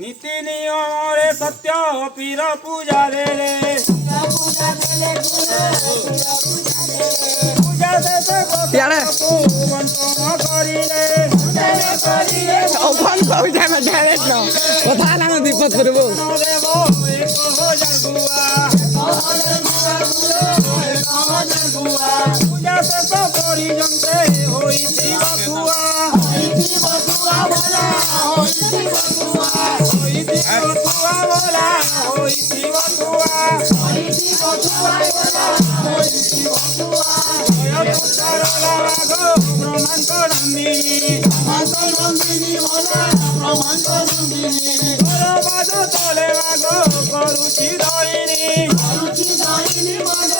नीति नियम रे सत्य पीर पूजा देले पूजा देते बंटन करिले ओपन कविता में डायरेक्ट न कथा ना दीपक करबो देव 1000 गुआ पूजा से तो करी जंते होई बकुआ बोला होई बकुआ बोला होई बकुआ ब्रह्मांड